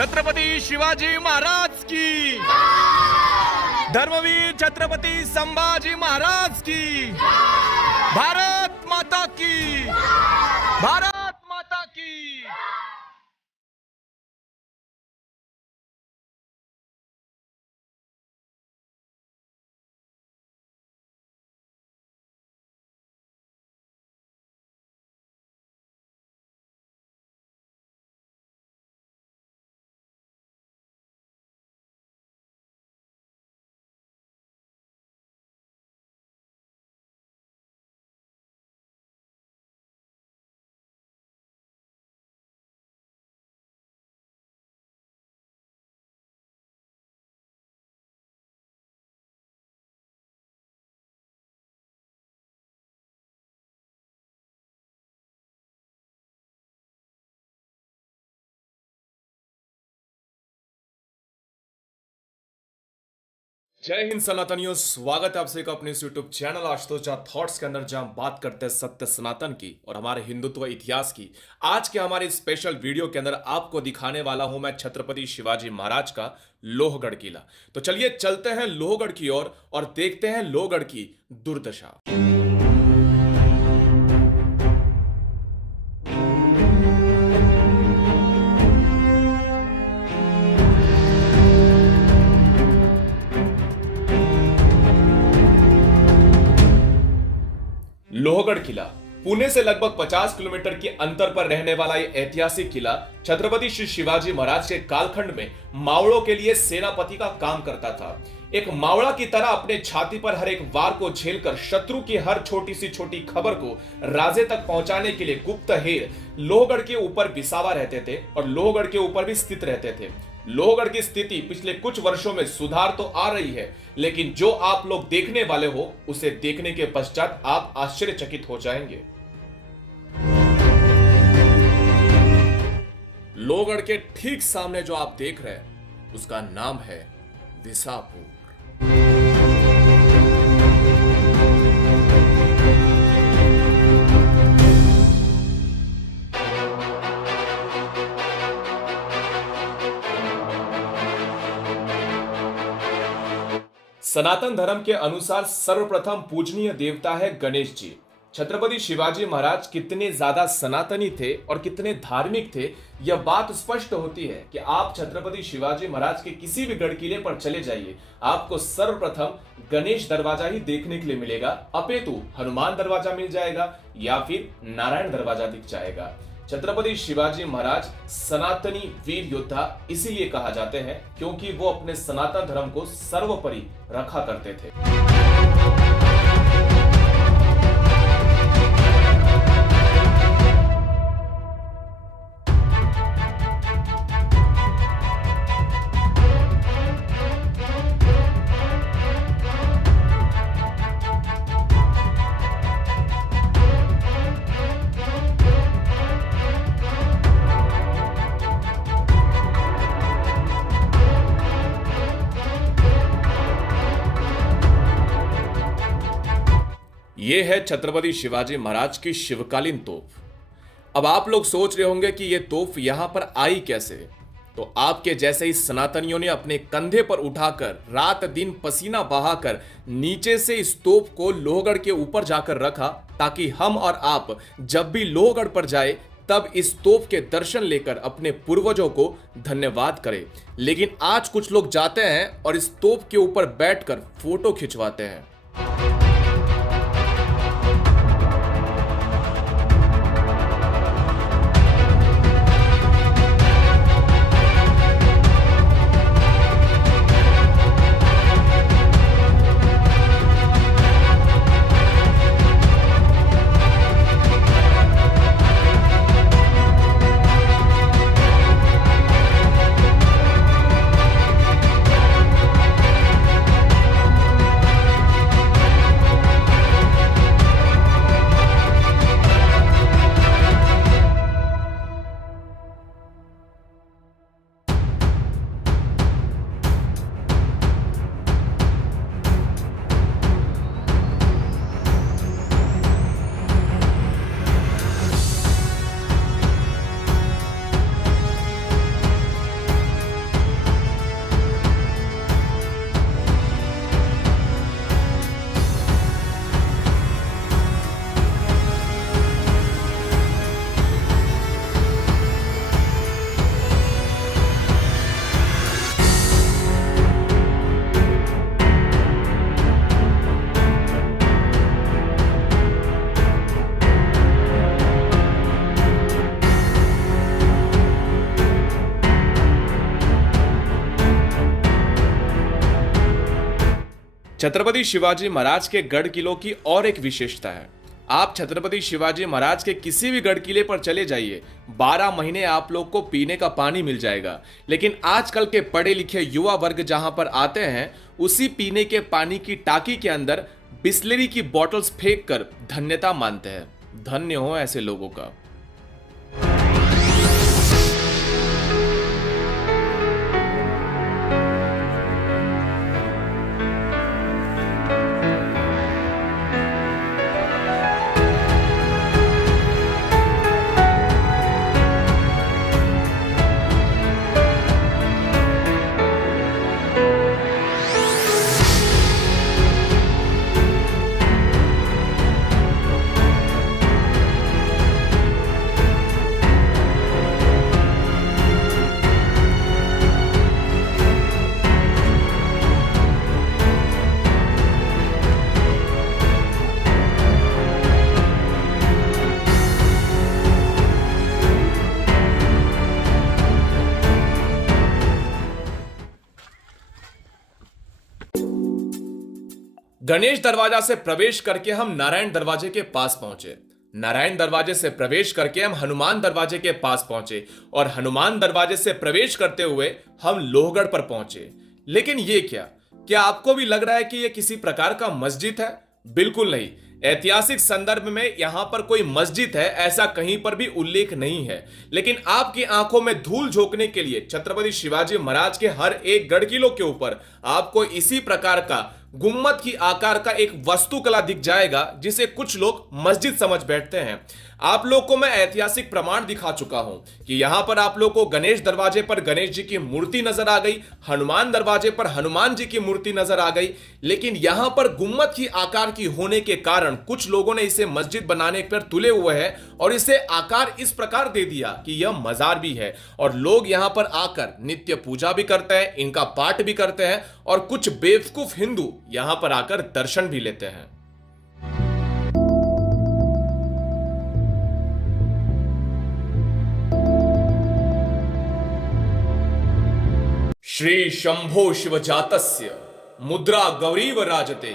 छत्रपती शिवाजी महाराज की, धर्मवीर छत्रपती संभाजी महाराज की, भारत माता की, भारत माता की। जय हिंद सनातनियों, स्वागत है आप सभी का अपने इस YouTube channel Ashutosh Jha thoughts के अंदर, जहां बात करते हैं सत्य सनातन की और हमारे हिंदुत्व इतिहास की। आज के हमारे स्पेशल वीडियो के अंदर आपको दिखाने वाला हूं मैं छत्रपति शिवाजी महाराज का लोहगढ़ किला। तो चलिए चलते हैं लोहगढ़ की ओर और देखते हैं लोहगढ़ की दुर्दशा। लोहगढ़ किला पुणे से लगभग 50 किलोमीटर के अंतर पर रहने वाला यह ऐतिहासिक किला छत्रपति श्री शिवाजी महाराज के कालखंड में मावड़ों के लिए सेनापति का काम करता था। एक मावड़ा की तरह अपने छाती पर हर एक वार को झेलकर शत्रु की हर छोटी सी छोटी खबर को राजे तक पहुंचाने के लिए गुप्तहेर लोहगढ़ के ऊपर बिसावा रहते थे और लोहगढ़ के ऊपर भी स्थित रहते थे। लोहगढ़ की स्थिति पिछले कुछ वर्षों में सुधार तो आ रही है, लेकिन जो आप लोग देखने वाले हो उसे देखने के पश्चात आप आश्चर्यचकित हो जाएंगे। लोहगढ़ के ठीक सामने जो आप देख रहे हैं उसका नाम है विसापुर। सनातन धर्म के अनुसार सर्वप्रथम पूजनीय देवता है गणेश जी। छत्रपति शिवाजी महाराज कितने ज्यादा सनातनी थे और कितने धार्मिक थे, यह बात स्पष्ट होती है कि आप छत्रपति शिवाजी महाराज के किसी भी गढ़ किले पर चले जाइए, आपको सर्वप्रथम गणेश दरवाजा ही देखने के लिए मिलेगा, अपितु हनुमान दरवाजा मिल जाएगा या फिर नारायण दरवाजा दिख जाएगा। छत्रपति शिवाजी महाराज सनातनी वीर योद्धा इसीलिए कहा जाते हैं क्योंकि वो अपने सनातन धर्म को सर्वोपरि रखा करते थे। ये है छत्रपति शिवाजी महाराज की शिवकालीन तोप। अब आप लोग सोच रहे होंगे कि ये तोप यहां पर आई कैसे, तो आपके जैसे ही सनातनियों ने अपने कंधे पर उठाकर रात दिन पसीना बहाकर नीचे से इस तोप को लोहगढ़ के ऊपर जाकर रखा, ताकि हम और आप जब भी लोहगढ़ पर जाए तब इस तोप के दर्शन लेकर अपने पूर्वजों को धन्यवाद करें। लेकिन आज कुछ लोग जाते हैं और इस तोप के ऊपर बैठकर फोटो खिंचवाते हैं। छत्रपति शिवाजी महाराज के गढ़ किलों की और एक विशेषता है। आप छत्रपति शिवाजी महाराज के किसी भी गढ़ किले पर चले जाइए, 12 महीने आप लोग को पीने का पानी मिल जाएगा। लेकिन आजकल के पढ़े लिखे युवा वर्ग जहां पर आते हैं, उसी पीने के पानी की टाकी के अंदर बिस्लरी की बोतल्स फेंक कर धन्यता मानते हैं। धन्य हो ऐसे लोगों का। गणेश दरवाजा से प्रवेश करके हम नारायण दरवाजे के पास पहुंचे। नारायण दरवाजे से प्रवेश करके हम हनुमान दरवाजे के पास पहुंचे और हनुमान दरवाजे से प्रवेश करते हुए हम लोहगढ़ पर पहुंचे। लेकिन ये क्या आपको भी लग रहा है कि ये किसी प्रकार का मस्जिद है? बिल्कुल नहीं। ऐतिहासिक संदर्भ में यहां पर कोई मस्जिद है ऐसा कहीं पर भी उल्लेख नहीं है। लेकिन आपकी आंखों में धूल झोंकने के लिए छत्रपति शिवाजी महाराज के हर एक गढ़ किलों के ऊपर आपको इसी प्रकार का गुम्मद की आकार का एक वास्तुकला दिख जाएगा, जिसे कुछ लोग मस्जिद समझ बैठते हैं। आप लोग को मैं ऐतिहासिक प्रमाण दिखा चुका हूं कि यहां पर आप लोग को गणेश दरवाजे पर गणेश जी की मूर्ति नजर आ गई, हनुमान दरवाजे पर हनुमान जी की मूर्ति नजर आ गई। लेकिन यहां पर गुम्मद की आकार की होने के कारण कुछ लोगों ने इसे मस्जिद बनाने पर तुले हुए हैं और इसे आकार इस प्रकार दे दिया कि यह मजार भी है और लोग यहां पर आकर नित्य पूजा भी करते हैं, इनका पाठ भी करते हैं और कुछ बेवकूफ हिंदू यहां पर आकर दर्शन भी लेते हैं। श्री शंभो शिवजातस्य मुद्रा गौरीव राजते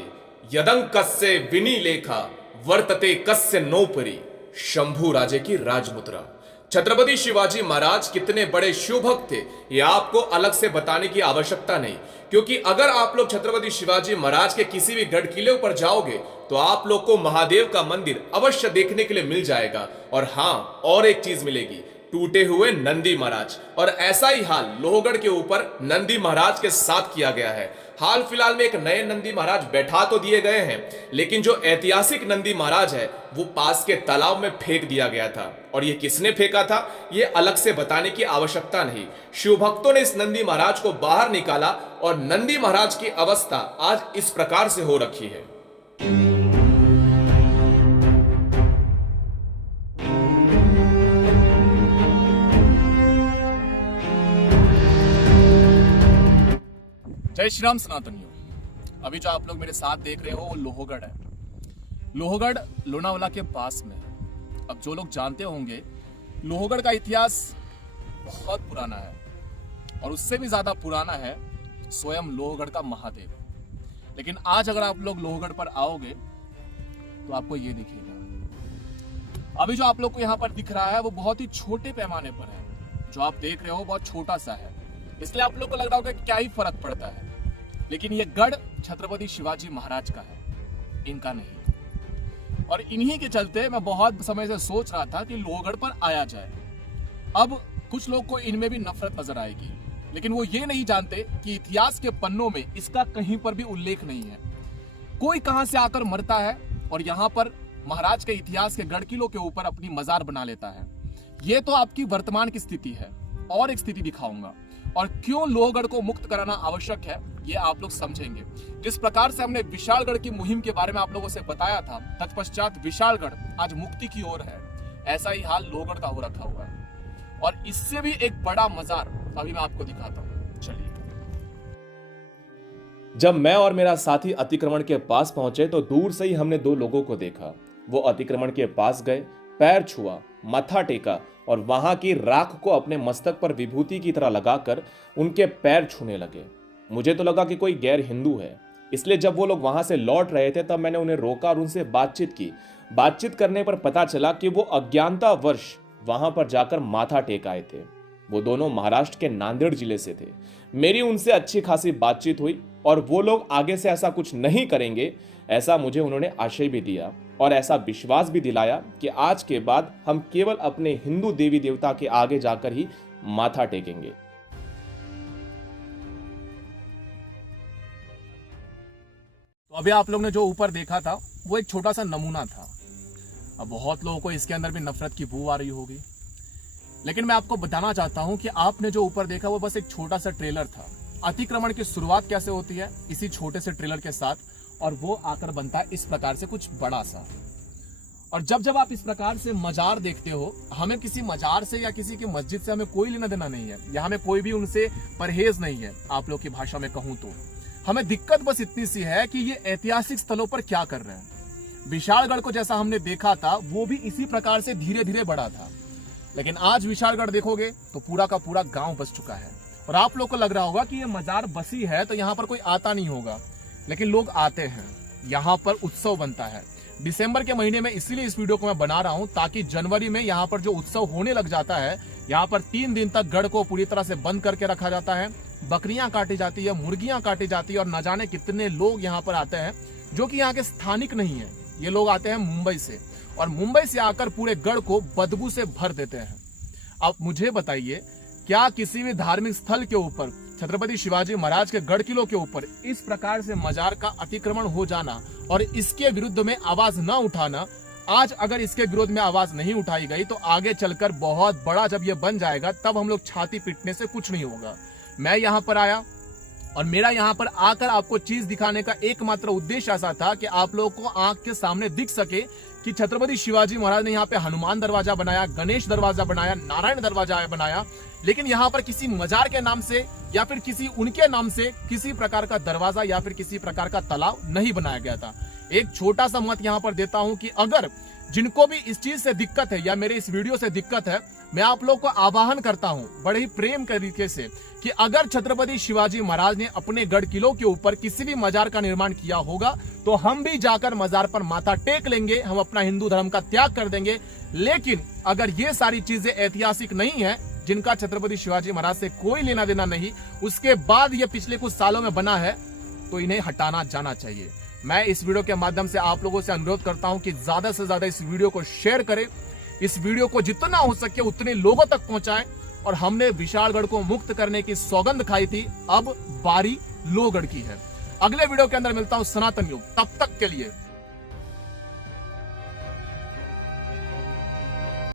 यदंकस्य विनिलेखा वर्तते कस्य नोपरी। शंभू राजे की राजमुद्रा। छत्रपति शिवाजी महाराज कितने बड़े शिव भक्त थे ये आपको अलग से बताने की आवश्यकता नहीं, क्योंकि अगर आप लोग छत्रपति शिवाजी महाराज के किसी भी गढ़ किले पर जाओगे तो आप लोग को महादेव का मंदिर अवश्य देखने के लिए मिल जाएगा। और हां, और एक चीज मिलेगी, टूटे हुए नंदी महाराज। और ऐसा ही हाल लोहगढ़ के ऊपर नंदी महाराज के साथ किया गया है। हाल फिलहाल में एक नए नंदी महाराज बैठा तो दिए गए हैं, लेकिन जो ऐतिहासिक नंदी महाराज है वो पास के तालाब में फेंक दिया गया था। और ये किसने फेंका था ये अलग से बताने की आवश्यकता नहीं। शिव भक्तों ने इस नंदी महाराज को बाहर निकाला और नंदी महाराज की अवस्था आज इस प्रकार से हो रखी है। जय श्री राम सनातनियों। अभी जो आप लोग मेरे साथ देख रहे हो वो लोहगढ़ है। लोहगढ़ लोनावाला के पास में है। अब जो लोग जानते होंगे लोहगढ़ का इतिहास बहुत पुराना है और उससे भी ज्यादा पुराना है स्वयं लोहगढ़ का महादेव। लेकिन आज अगर आप लोग लोहगढ़ पर आओगे तो आपको ये दिखेगा। अभी जो आप लोग को यहाँ पर दिख रहा है वो बहुत ही छोटे पैमाने पर है। जो आप देख रहे हो बहुत छोटा सा है, इसलिए आप लोग को लग रहा होगा कि क्या ही फर्क पड़ता है। लेकिन ये गढ़ छत्रपति शिवाजी महाराज का है, इनका नहीं। और इन्हीं के चलते मैं बहुत समय से सोच रहा था कि लोहगढ़ पर आया जाए। अब कुछ लोग को इनमें भी नफरत नजर आएगी, लेकिन वो ये नहीं जानते कि इतिहास के पन्नों में इसका कहीं पर भी उल्लेख नहीं है। कोई कहां से आकर मरता है और यहाँ पर महाराज के इतिहास के गढ़ किलों के ऊपर अपनी मजार बना लेता है। ये तो आपकी वर्तमान की स्थिति है। और एक स्थिति दिखाऊंगा और क्यों लोहगढ़ को मुक्त कराना आवश्यक है ये आप लोग समझेंगे। जिस प्रकार से हमने विशालगढ़ की मुहिम के बारे में आप लोगों से बताया था, तत्पश्चात विशालगढ़ आज मुक्ति की ओर है। ऐसा ही हाल लोहगढ़ का हो रखा हुआ है और इससे भी एक बड़ा मजार अभी मैं आपको दिखाता हूँ। चलिए। जब मैं और मेरा साथी अतिक्रमण के पास पहुंचे तो दूर से ही हमने दो लोगों को देखा। वो अतिक्रमण के पास गए, पैर छुआ, माथा टेका और वहां की राख को अपने मस्तक पर विभूति की तरह लगाकर उनके पैर छूने लगे। मुझे तो लगा कि कोई गैर हिंदू है, इसलिए जब वो लोग वहां से लौट रहे थे तब मैंने उन्हें रोका और उनसे बातचीत की। बातचीत करने पर पता चला कि वो अज्ञानतावश वहां पर जाकर माथा टेक आए थे। वो दोनों महाराष्ट्र के नांदेड़ जिले से थे। मेरी उनसे अच्छी खासी बातचीत हुई और वो लोग आगे से ऐसा कुछ नहीं करेंगे, ऐसा मुझे उन्होंने आशय भी दिया और ऐसा विश्वास भी दिलाया कि आज के बाद हम केवल अपने हिंदू देवी देवता के आगे जाकर ही माथा टेकेंगे। तो अभी आप लोग ने जो ऊपर देखा था वो एक छोटा सा नमूना था। अब बहुत लोगों को इसके अंदर भी नफरत की बू आ रही होगी, लेकिन मैं आपको बताना चाहता हूं कि आपने जो ऊपर देखा वो बस एक छोटा सा ट्रेलर था। अतिक्रमण की शुरुआत कैसे होती है, इसी छोटे से ट्रेलर के साथ, और वो आकर बनता है इस प्रकार से कुछ बड़ा सा। और जब आप इस प्रकार से मजार देखते हो, हमें किसी मजार से या किसी की मस्जिद से हमें कोई लेना देना नहीं है, या हमें कोई भी उनसे परहेज नहीं है। आप लोग की भाषा में कहूं तो हमें दिक्कत बस इतनी सी है कि ये ऐतिहासिक स्थलों पर क्या कर रहे हैं। विशालगढ़ को जैसा हमने देखा था वो भी इसी प्रकार से धीरे धीरे बढ़ा था, लेकिन आज विशालगढ़ देखोगे तो पूरा का पूरा गांव बस चुका है। और आप लोग को लग रहा होगा कि ये मजार बसी है तो यहाँ पर कोई आता नहीं होगा, लेकिन लोग आते हैं। यहाँ पर उत्सव बनता है दिसंबर के महीने में, इसीलिए इस वीडियो को मैं बना रहा हूँ ताकि जनवरी में यहाँ पर जो उत्सव होने लग जाता है, यहाँ पर 3 दिन तक गढ़ को पूरी तरह से बंद करके रखा जाता है। बकरियां काटी जाती है, मुर्गियां काटी जाती है, और न जाने कितने लोग यहाँ पर आते हैं जो कि यहाँ के स्थानिक नहीं है। ये लोग आते हैं मुंबई से, और मुंबई से आकर पूरे गढ़ को बदबू से भर देते हैं। अब मुझे बताइए, क्या किसी भी धार्मिक स्थल के ऊपर, छत्रपति शिवाजी महाराज के गढ़ किलों के ऊपर इस प्रकार से मजार का अतिक्रमण हो जाना और इसके विरुद्ध में आवाज न उठाना, आज अगर इसके विरोध में आवाज नहीं उठाई गई तो आगे चलकर बहुत बड़ा जब ये बन जाएगा तब हम लोग छाती पीटने से कुछ नहीं होगा। मैं यहाँ पर आया और मेरा यहाँ पर आकर आपको चीज दिखाने का एकमात्र उद्देश्य ऐसा था कि आप लोगों को आंख के सामने दिख सके कि छत्रपति शिवाजी महाराज ने यहाँ पे हनुमान दरवाजा बनाया, गणेश दरवाजा बनाया, नारायण दरवाजा बनाया, लेकिन यहाँ पर किसी मजार के नाम से या फिर किसी उनके नाम से किसी प्रकार का दरवाजा या फिर किसी प्रकार का तालाब नहीं बनाया गया था। एक छोटा सा मत यहाँ पर देता हूँ कि अगर जिनको भी इस चीज से दिक्कत है या मेरे इस वीडियो से दिक्कत है, मैं आप लोग को आह्वान करता हूं बड़े ही प्रेम तरीके से कि अगर छत्रपति शिवाजी महाराज ने अपने गढ़ किलों के ऊपर किसी भी मजार का निर्माण किया होगा तो हम भी जाकर मजार पर माथा टेक लेंगे, हम अपना हिंदू धर्म का त्याग कर देंगे। लेकिन अगर ये सारी चीजें ऐतिहासिक नहीं है, जिनका छत्रपति शिवाजी महाराज से कोई लेना देना नहीं, उसके बाद ये पिछले कुछ सालों में बना है, तो इन्हें हटाना जाना चाहिए। मैं इस वीडियो के माध्यम से आप लोगों से अनुरोध करता हूं कि ज्यादा से ज्यादा इस वीडियो को शेयर करें, इस वीडियो को जितना हो सके उतने लोगों तक पहुंचाएं। और हमने विशालगढ़ को मुक्त करने की सौगंध खाई थी, अब बारी लोहगढ़ की है। अगले वीडियो के अंदर मिलता हूं सनातन युग, तब तक के लिए